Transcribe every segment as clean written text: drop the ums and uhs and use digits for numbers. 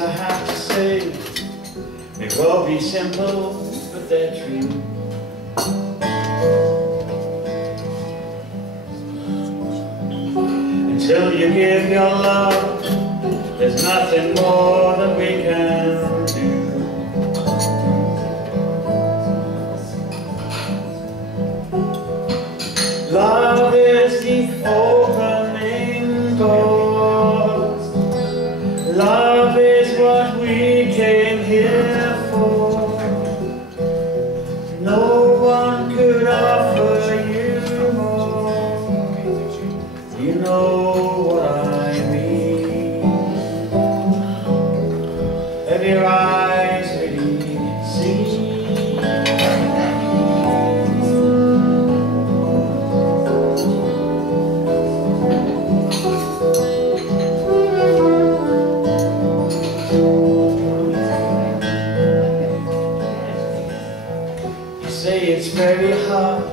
I have to say may well be simple, but they're true. Until you give your love, there's nothing more that we can do. Love is the opening door. Love is what we came here for. No one could offer you more. You know what I mean. Have your eyes really see? Say it's very hard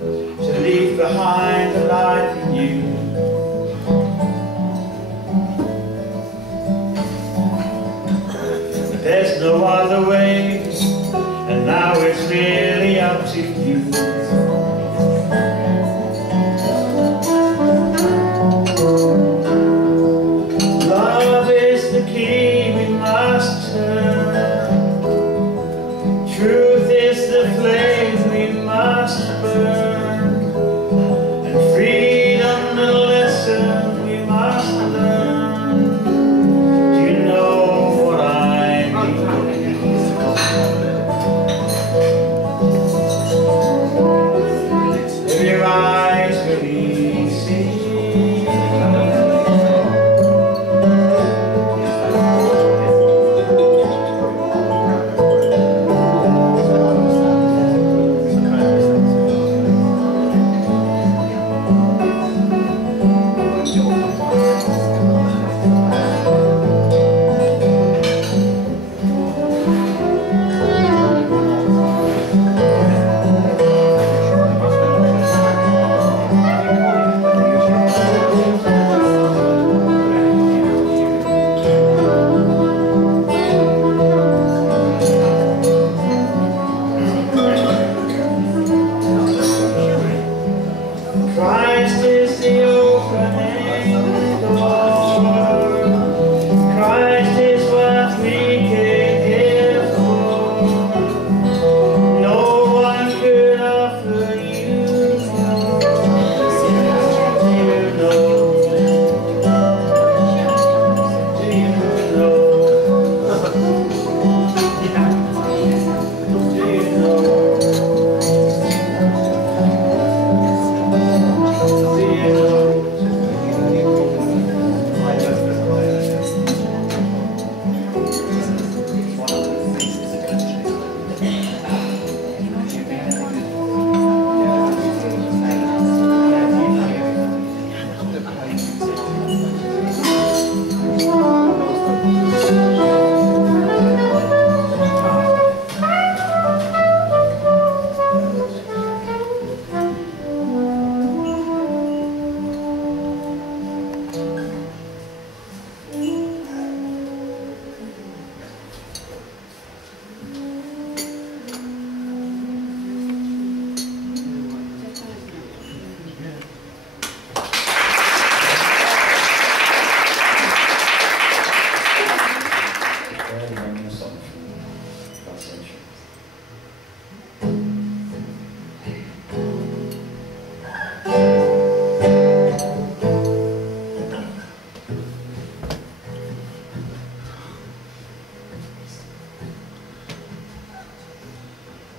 to leave behind the life in you. But there's no other way, and now it's really up to you. Love is the key we must turn. Truth is the flame we must burn, and freedom the lesson we must learn. Do you know what I mean? Have your eyes really see? Christ is the opening door. Christ is what we came here for. No one could offer you more. Do you know? Do you know? Do you know?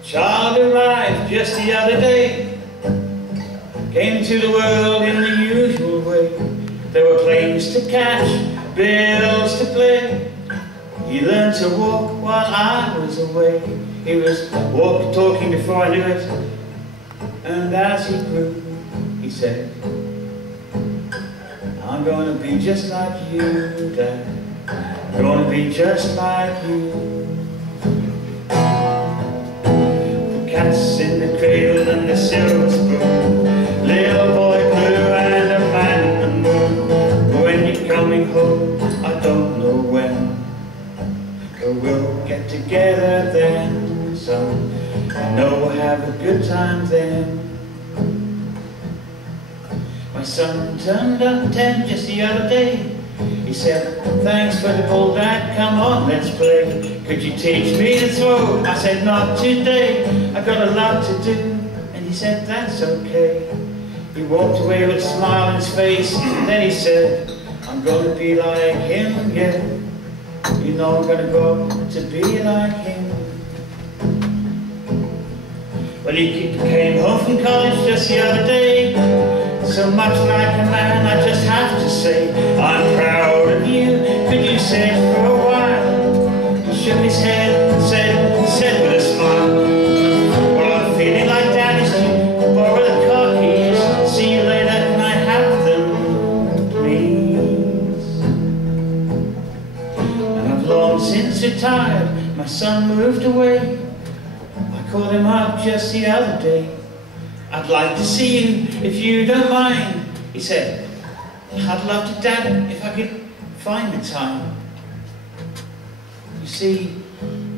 Child arrived just the other day, came to the world in the usual way. There were planes to catch, bills to play. He learned to walk while I was away. He was talking before I knew it, and as he grew, he said, I'm going to be just like you, Dad. I'm going to be just like you. Cats in the cradle and the silver spoon, little boy blue and a man in the moon. But when you're coming home, I don't know when. have a good time then. My son turned up 10 just the other day. He said, thanks for the ball, Dad, come on, let's play. Could you teach me to throw? I said, not today, I've got a lot to do. And he said, that's okay. He walked away with a smile on his face. Then he said, I'm going to be like him, yeah. You know I'm going to go to be like him. Well, he came home from college just the other day. So much like a man, I just have to say, I'm proud of you. Could you say it for a while? He shook his head and said with a smile, well, I'm feeling like Daddy's to borrow the car keys. See you later, can I have them, please? And I've long since retired, my son moved away. I called him up just the other day. I'd like to see you, if you don't mind. He said, I'd love to, Dad, if I could find the time. You see,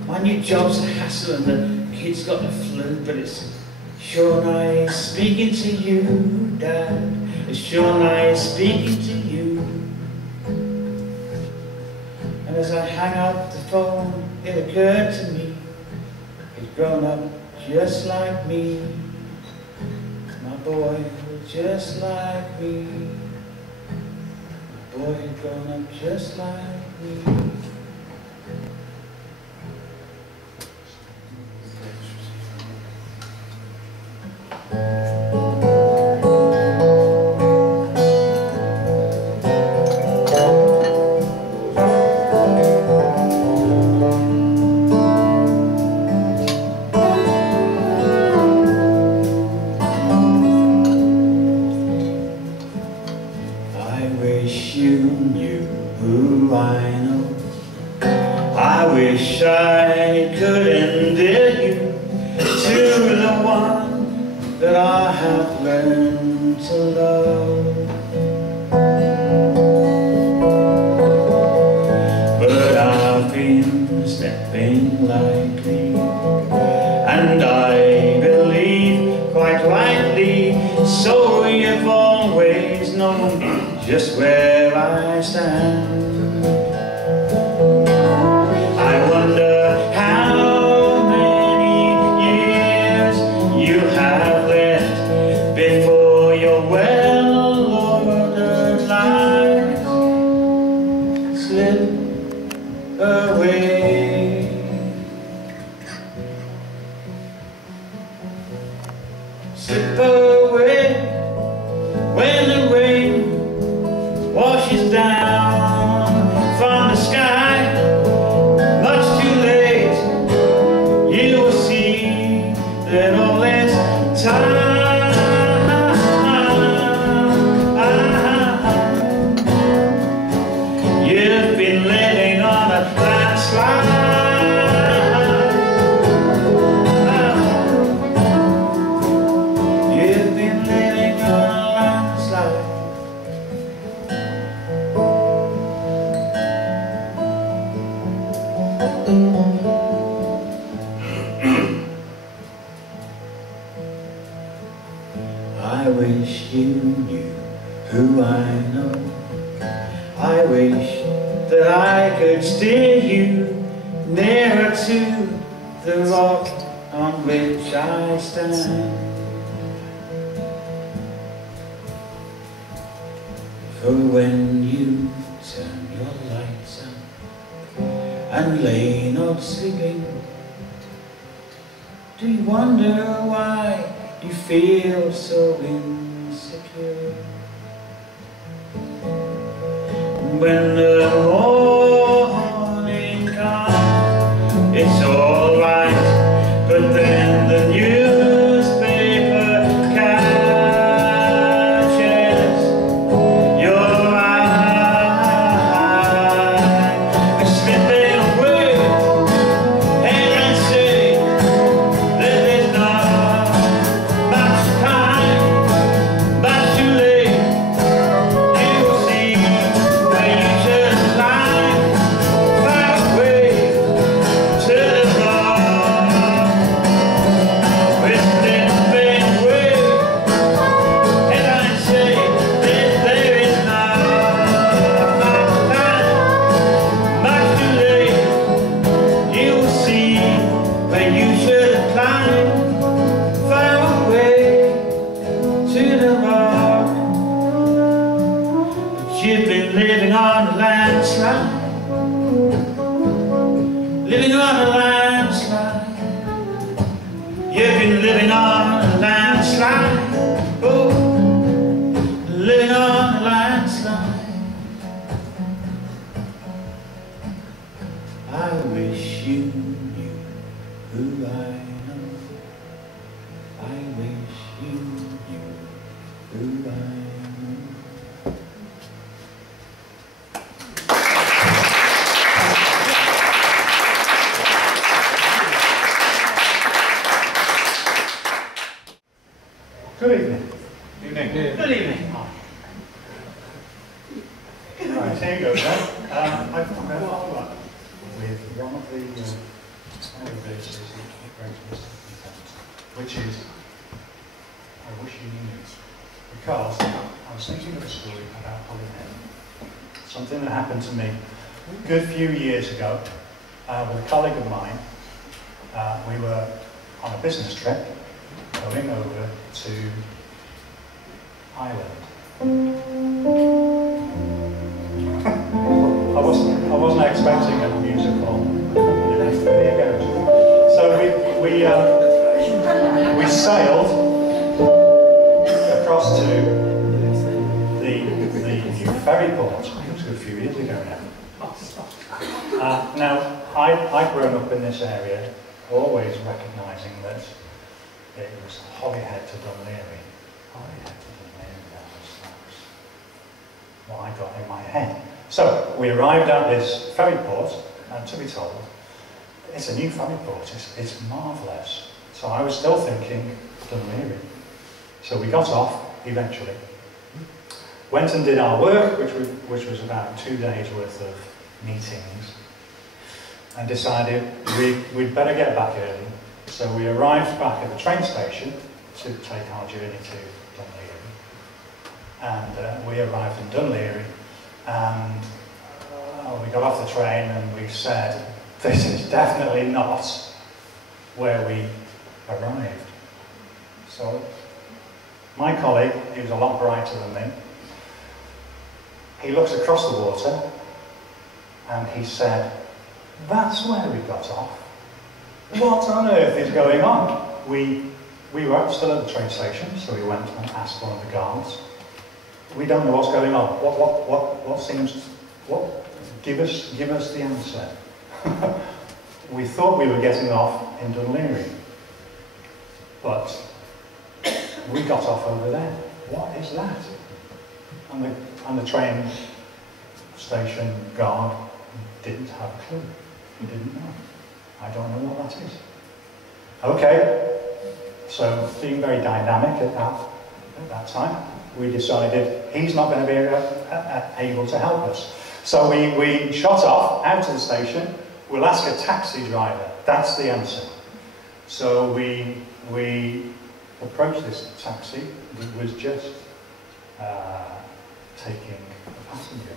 my new job's a hassle and the kid's got the flu, but it's sure nice speaking to you, Dad. It's sure nice speaking to you. And as I hang up the phone, it occurred to me, he'd grown up just like me. My boy was just like me. My boy had grown up just like me. I wish I could endear you to the one that I have learned to love. But I've been stepping lightly, and I believe quite rightly, so you've always known just where I stand. Slip away when the rain washes down from the sky. Much too late, you will see that all this time you've been living on a landslide. I wish you knew who I know. I wish that I could steer you nearer to the rock on which I stand. For when you turn your lights out and lay not sleeping, do you wonder why you feel so insecure? When the morning comes, it's all right, but then the newspaper catches your eye, slipping away, and I say that there's not much time, but too late. You will see that you just lie. Good evening. Evening. Good evening. Right, here you go then. I've follow up with one of the which is I wish you knew it. Because I was thinking of a story about Holyhead. Something that happened to me a good few years ago with a colleague of mine. We were on a business trip going over to Ireland. I wasn't expecting a musical. There you go. So we sailed across to the new ferry port. It was a few years ago now. Now I've grown up in this area, always recognising that it was Holyhead to Dunleary. Holyhead to Dunleary, that was what I got in my head. So we arrived at this ferry port, and to be told, it's a new ferry port, it's marvellous. So I was still thinking Dunleary. So we got off eventually, went and did our work, which was about 2 days worth of meetings, and decided we'd better get back early. So we arrived back at the train station to take our journey to Dunleary. And we arrived in Dunleary, and we got off the train and we said, this is definitely not where we arrived. So my colleague, he was a lot brighter than me, he looks across the water and he said, that's where we got off. What on earth is going on? We were still at the train station, so we went and asked one of the guards. We don't know what's going on. Give us the answer. We thought we were getting off in Dunleary, but we got off over there. What is that? And the train station guard didn't have a clue. He didn't know. I don't know what that is. Okay, so being very dynamic at that time, we decided he's not going to be able to help us. So we shot off out of the station. We'll ask a taxi driver. That's the answer. So we approached this taxi that was just taking a passenger.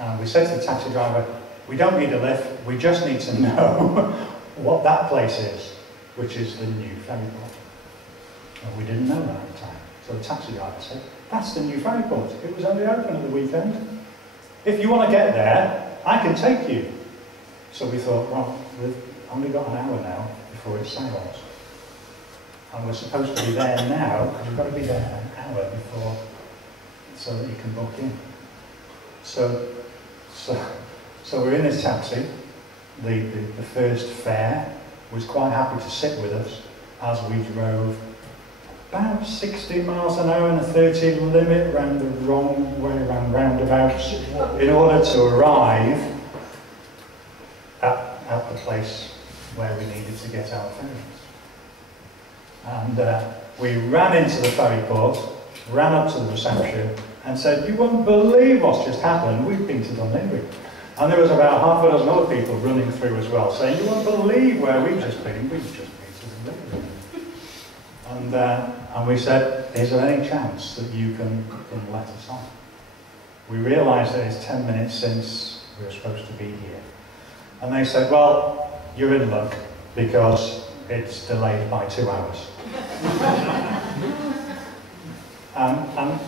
And we said to the taxi driver, we don't need a lift, we just need to know what that place is, which is the new ferry port. And we didn't know that at the time. So the taxi driver said, that's the new ferry port. It was only open at the weekend. If you want to get there, I can take you. So we thought, well, we've only got an hour now before it sails. And we're supposed to be there now, because we've got to be there an hour before, so that you can book in. So we're in this taxi. The first fare was quite happy to sit with us as we drove about 60 miles an hour and a 30 limit round the wrong way around roundabouts in order to arrive at the place where we needed to get our ferries. And we ran into the ferry port, ran up to the reception and said, you won't believe what's just happened, we've been to Dunleary. And there was about half a dozen other people running through as well, saying, you won't believe where we've just been to Dunleary. And we said, is there any chance that you can let us on? We realised that it's 10 minutes since we were supposed to be here. And they said, well, you're in luck, because it's delayed by 2 hours. And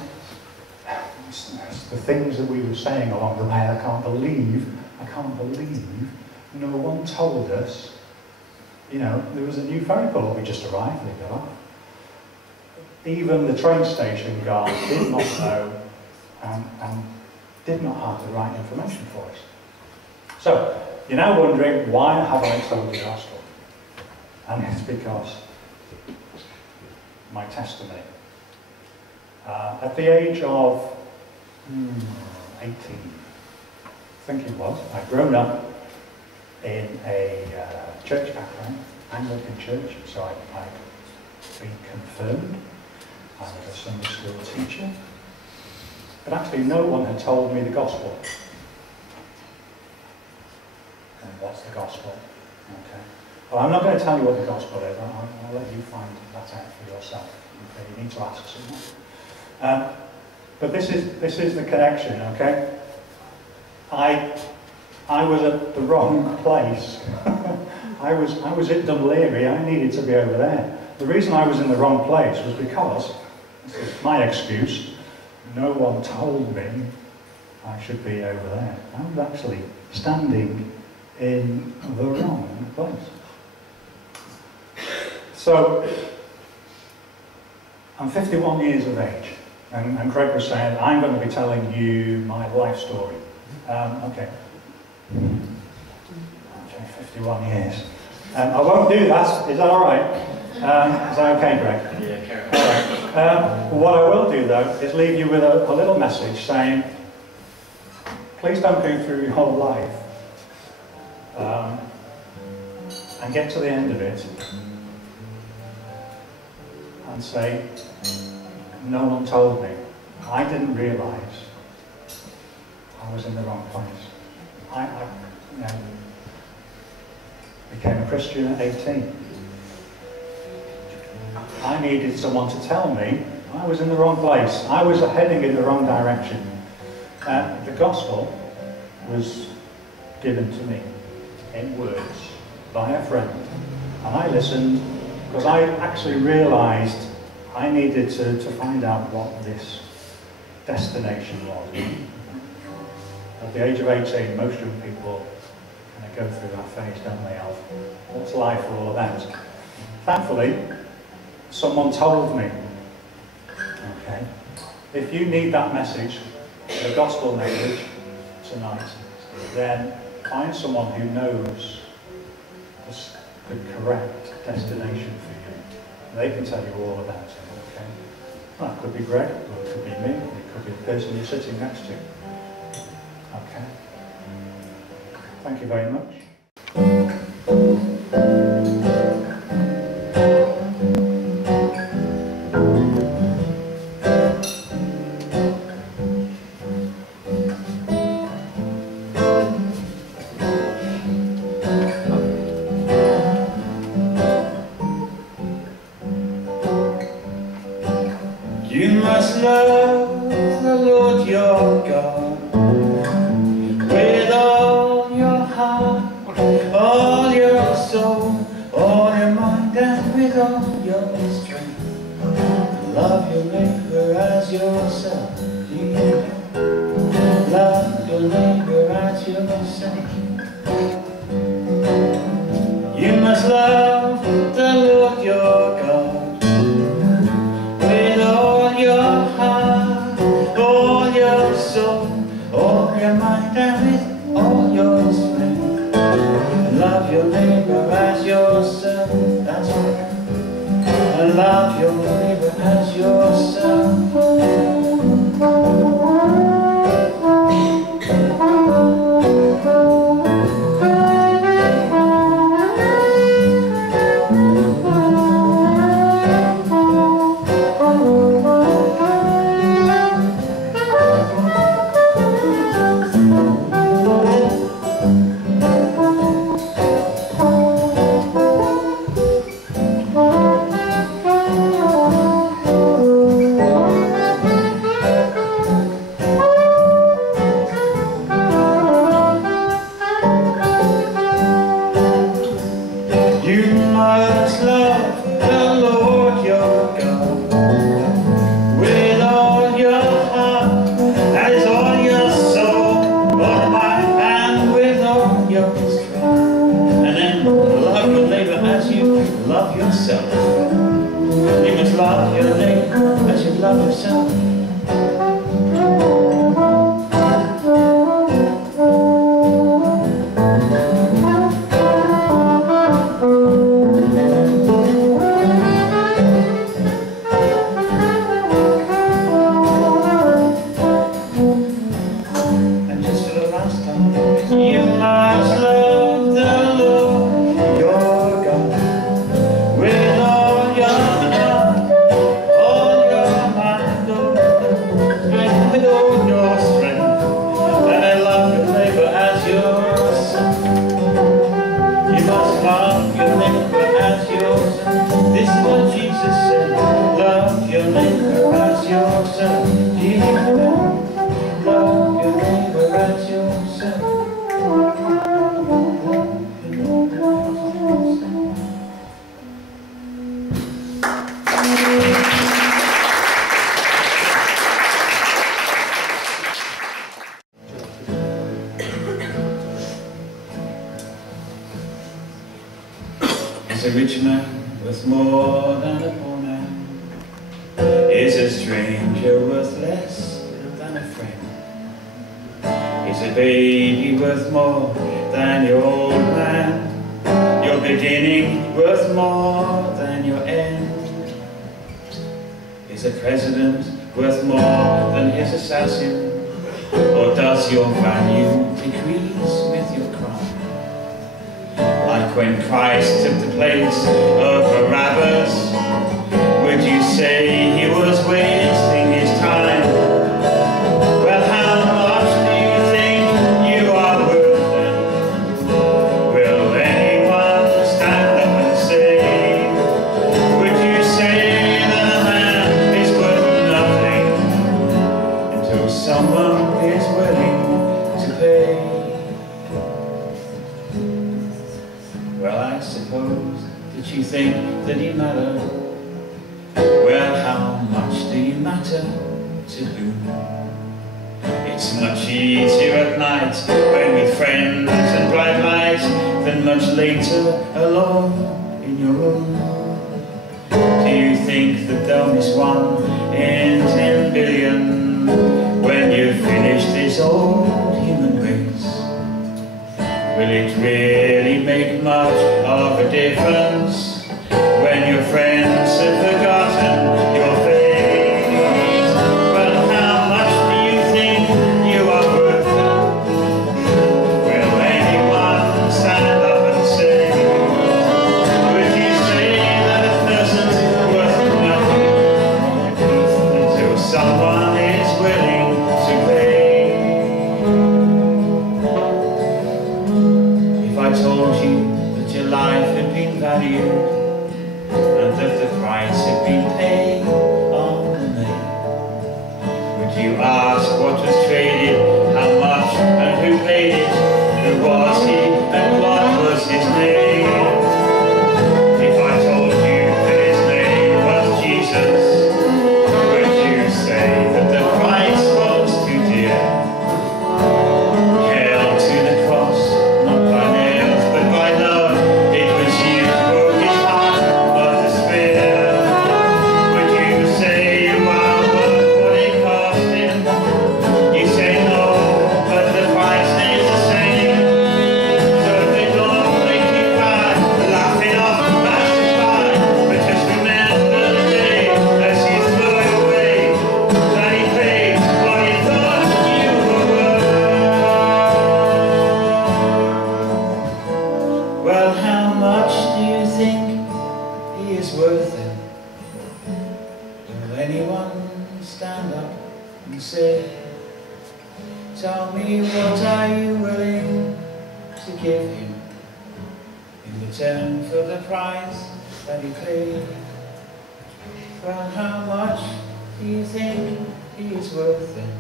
the things that we were saying along the way, I can't believe no one told us, you know, there was a new ferry port, we just arrived, we got off. Even the train station guard did not know and did not have the right information for us. So, you're now wondering, why have I told you our story? And it's because my testimony. At the age of 18, I think it was, I'd grown up in a church background, Anglican church, so I'd been confirmed. I was a Sunday school teacher. But actually no one had told me the gospel. And what's the gospel? Okay. Well, I'm not going to tell you what the gospel is. I'll let you find that out for yourself. Okay? You need to ask someone. But this is the connection, okay? I was at the wrong place. I was at Dunleary. I needed to be over there. The reason I was in the wrong place was because, this is my excuse, no one told me I should be over there. I was actually standing in the wrong place. So, I'm 51 years of age, and Craig was saying, I'm going to be telling you my life story. Okay, 51 years. I won't do that, is that alright? Is that okay, Greg? Yeah, carry on. Alright. What I will do though, is leave you with a little message saying, please don't go through your whole life and get to the end of it and say, no one told me. I didn't realise I was in the wrong place. I became a Christian at 18. I needed someone to tell me I was in the wrong place. I was heading in the wrong direction. The gospel was given to me in words by a friend. And I listened because I actually realised I needed to find out what this destination was. At the age of 18, most young people kind of go through that phase, don't they, of what's life all about? Thankfully, someone told me. Okay. If you need that message, the gospel message, tonight, then find someone who knows the correct destination for you. They can tell you all about it. Okay. Well, it could be Greg, or it could be me, or it could be the person you're sitting next to. Okay. Thank you very much. You must love the Lord your God with all your heart, all your soul, all your mind, and with all your strength. Love your neighbor as yourself. Love your neighbor as yourself. You must love the Lord your God with all your heart, all your soul, all your mind, and with all your strength. Love your neighbor as yourself. That's right. And love your neighbor as yourself. Love yourself. You must love your neighbor as you love yourself. And just for the last time, you must love the Lord your God with all your heart. Is a rich man worth more than a poor man? Is a stranger worth less than a friend? Is a baby worth more than your old man? Your beginning worth more than your end? Is a president worth more than his assassin? Or does your value decrease with your crime? Like when Christ took the place of Barabbas, would you say he was wasting his time? Well, how much do you think you are worth then? Will anyone stand up and say, would you say that a man is worth nothing until someone is willing to pay? Well, I suppose that you think that you matter. Well, how much do you matter to whom? It's much easier at night when with friends and bright lights than much later alone in your room. Do you think that they'll miss 1 in 10 billion when you've finished this old human race? Will it really make much of a difference when your friends have forgotten your face? Well, how much do you think you are worth then? Will anyone stand up and say, would you say that a person's worth nothing until someone is willing to pay? If I told you that your life had been valued and that the price had been paid on the nail, would you ask what was traded, how much and who paid it? Who was he and what was his name? If I told you that his name was Jesus, would you say that the price was too dear? Held to the cross, not by nails but by love, it was you who broke his heart of the spear. Would you say you are worth what it cost him? You say no, but the price stays the same. So if they don't make you cry, laugh it off, pass it by, but just remember the day as you throw it away, that he paid what he thought you were worth. Well, how much do you think he is worth then? Will anyone stand up and say, tell me, what are you willing to give him in return for the price that he paid? Well, how much do you think he is worth then?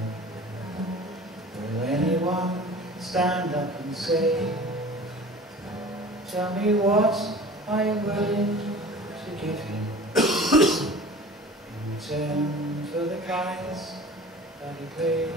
Will anyone stand up and say, tell me, what are you willing to give him in return for the price that he paid?